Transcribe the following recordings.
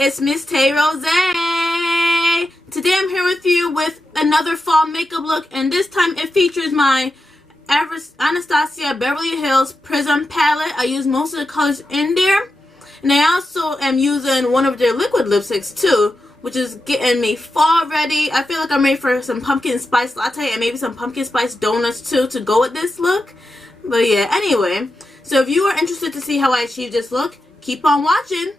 it's Miss Tay Rosé. Today I'm here with you with another fall makeup look, and this time it features my Anastasia Beverly Hills Prism Palette. I use most of the colors in there, and I also am using one of their liquid lipsticks too, which is getting me fall ready. I feel like I'm ready for some pumpkin spice latte and maybe some pumpkin spice donuts too to go with this look. But yeah, anyway, so if you are interested to see how I achieve this look, keep on watching.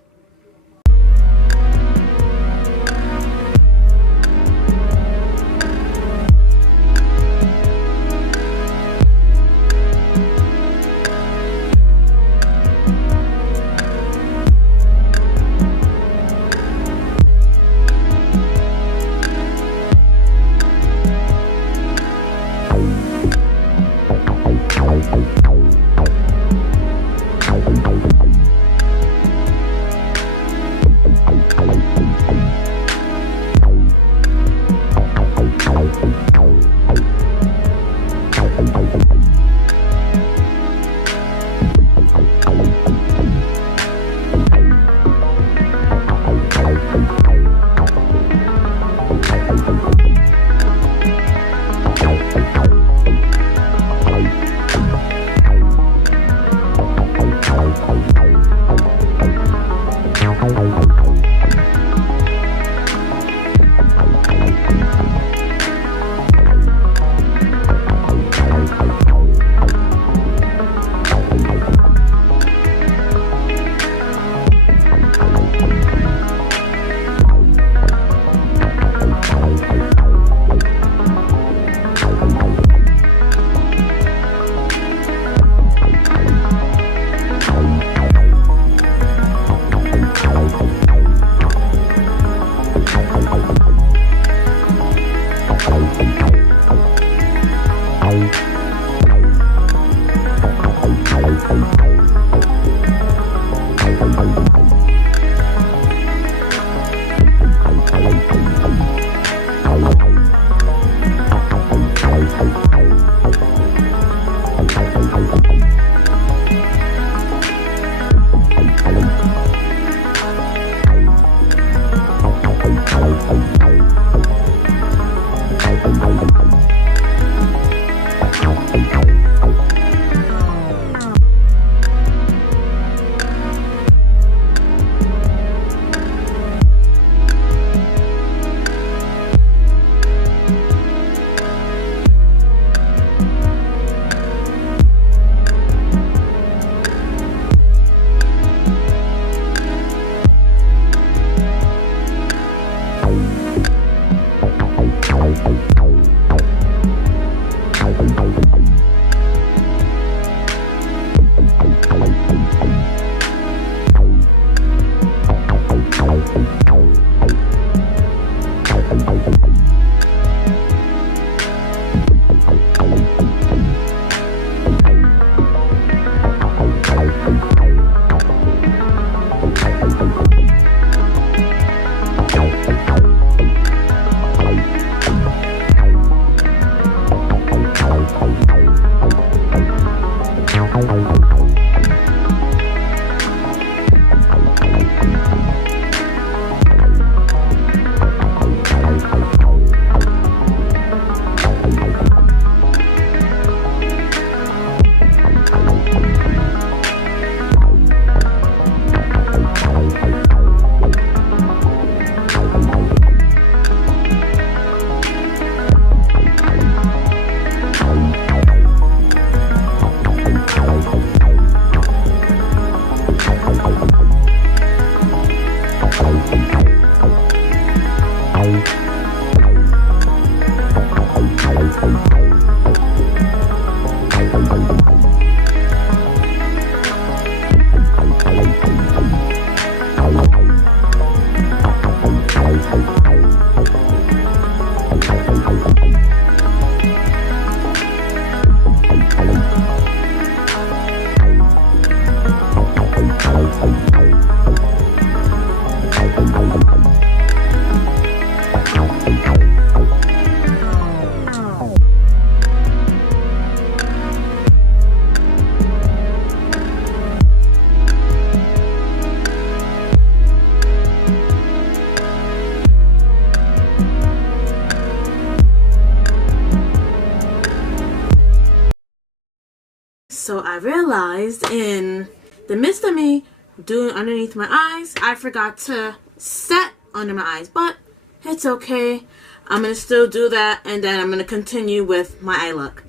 so I realized in the midst of me doing underneath my eyes, I forgot to set under my eyes, but it's okay. I'm going to still do that, and then I'm going to continue with my eye look.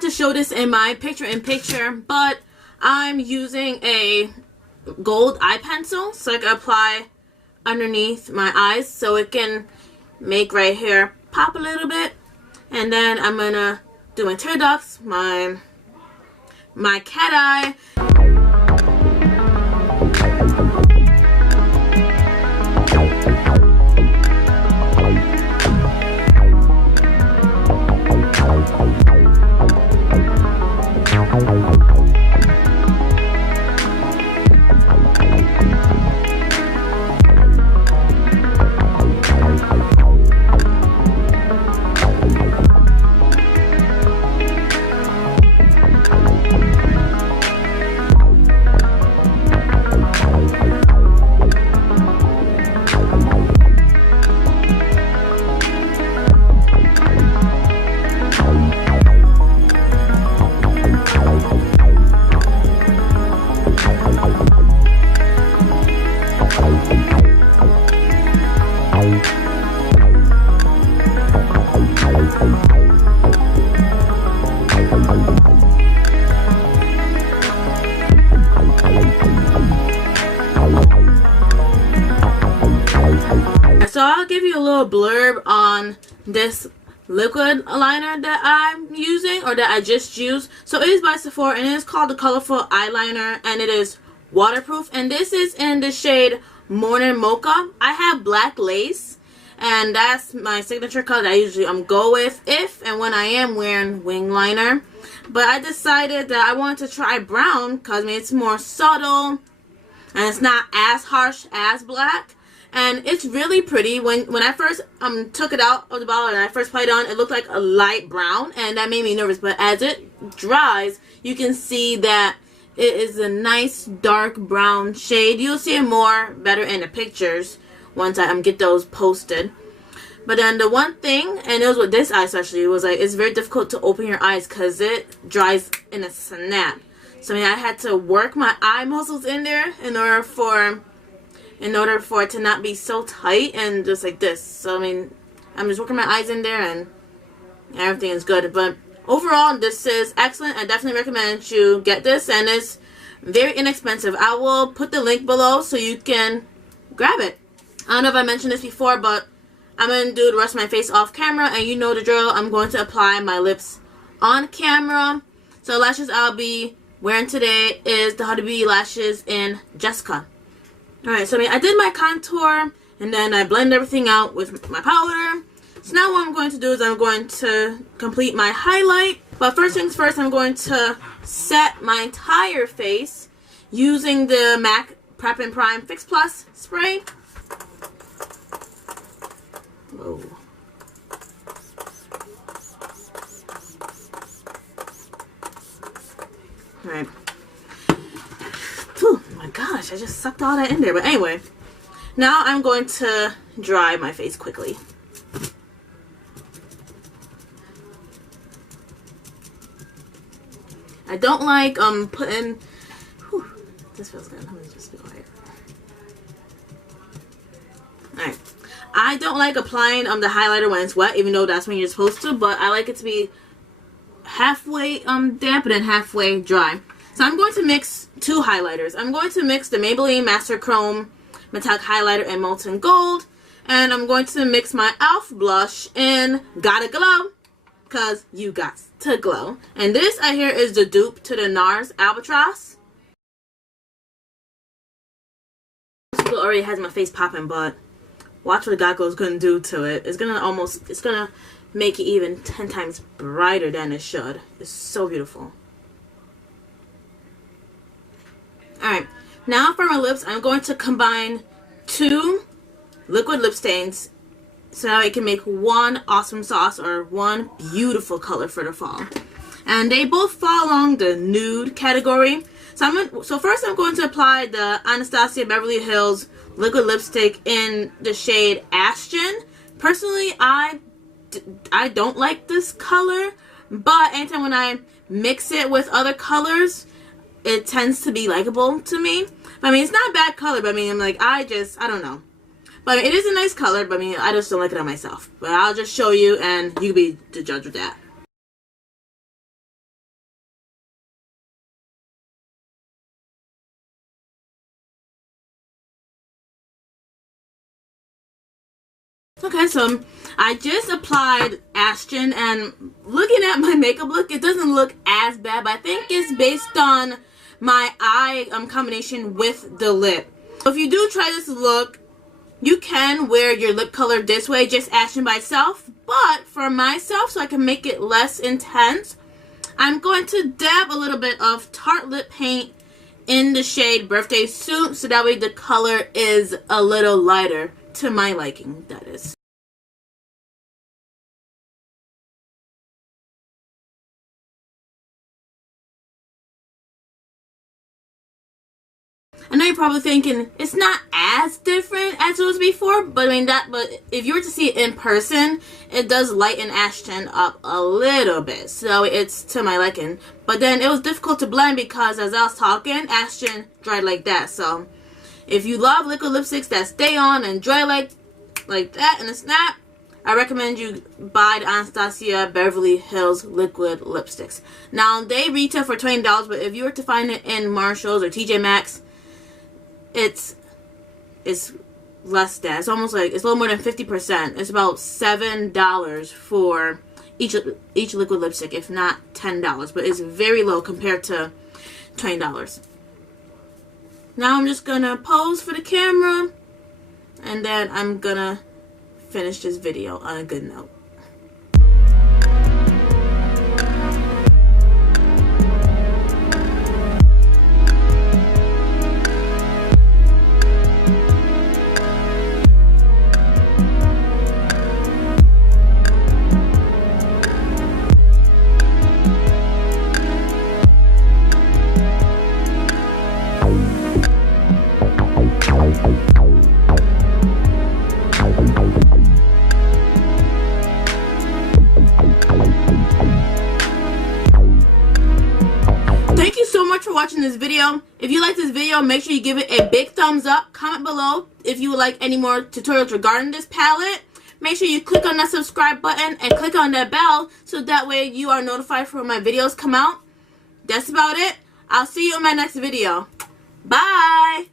To show this in my picture-in-picture, but I'm using a gold eye pencil so I can apply underneath my eyes so it can make right here pop a little bit. And then I'm gonna do my tear ducts, my cat eye. So I'll give you a little blurb on this liquid liner that I'm using, or that I just used. So it is by Sephora, and it is called the Colorful Eyeliner, and it is waterproof. And this is in the shade Morning Mocha. I have black lace, and that's my signature color that I usually go with if and when I am wearing wing liner. But I decided that I wanted to try brown because it's more subtle and it's not as harsh as black. And it's really pretty. When I first took it out of the bottle and I first played on, it looked like a light brown, and that made me nervous. But as it dries, you can see that it is a nice dark brown shade. You'll see it better in the pictures once I get those posted. But then the one thing, and it was with this eye especially, was like it's very difficult to open your eyes because it dries in a snap. So I mean, I had to work my eye muscles in there in order for it to not be so tight and just like this. So I mean, I'm just working my eyes in there and everything is good. But overall, this is excellent. I definitely recommend you get this, and it's very inexpensive. I will put the link below so you can grab it. I don't know if I mentioned this before, but I'm going to do the rest of my face off camera, and you know the drill. I'm going to apply my lips on camera. So the lashes I'll be wearing today is the Huda Beauty lashes in Jessica. Alright, so I did my contour, and then I blend everything out with my powder. So now what I'm going to do is I'm going to complete my highlight. But first things first, I'm going to set my entire face using the MAC Prep and Prime Fix Plus spray. Whoa. Alright. Oh my gosh, I just sucked all that in there. But anyway, now I'm going to dry my face quickly. I don't like putting. Whew, this feels good. Let me just be quiet. Alright. I don't like applying the highlighter when it's wet, even though that's when you're supposed to, but I like it to be halfway damp and then halfway dry. So I'm going to mix two highlighters. I'm going to mix the Maybelline Master Chrome Metallic Highlighter in Molten Gold, and I'm going to mix my e.l.f. blush in Gotta Glow, because you got to glow. And this I hear is the dupe to the NARS Albatross. This already has my face popping, but watch what the Gotta Glow is going to do to it. It's going to make it even 10 times brighter than it should. It's so beautiful. Alright, now for my lips, I'm going to combine 2 liquid lip stains so that I can make one awesome sauce or one beautiful color for the fall. And they both fall along the nude category. So first I'm going to apply the Anastasia Beverly Hills liquid lipstick in the shade Ashton. Personally, I don't like this color, but anytime when I mix it with other colors, it tends to be likable to me. I mean, it's not a bad color, but I mean, I'm like, I don't know. But I mean, it is a nice color, but I mean, I just don't like it on myself. But I'll just show you, and you can be the judge of that. Okay, so I just applied Ashton, and looking at my makeup look, it doesn't look as bad, but I think it's based on my eye combination with the lip. So if you do try this look, you can wear your lip color this way, just Ashton by itself, but for myself, so I can make it less intense, I'm going to dab a little bit of Tarte lip paint in the shade Birthday Suit, so that way the color is a little lighter. To my liking, that is. I know you're probably thinking it's not as different as it was before, but I mean but if you were to see it in person, it does lighten Ashton up a little bit, so it's to my liking. But then it was difficult to blend because as I was talking, Ashton dried like that. So if you love liquid lipsticks that stay on and dry like that in a snap, I recommend you buy the Anastasia Beverly Hills liquid lipsticks. Now they retail for $20, but if you were to find it in Marshalls or TJ Maxx, it's less than. It's almost like, it's a little more than 50%. It's about $7 for each liquid lipstick, if not $10, but it's very low compared to $20. Now I'm just gonna pose for the camera, and then I'm gonna finish this video on a good note. For watching this video. If you like this video, make sure you give it a big thumbs up. Comment below if you would like any more tutorials regarding this palette. Make sure you click on that subscribe button and click on that bell so that way you are notified for when my videos come out. That's about it. I'll see you in my next video. Bye!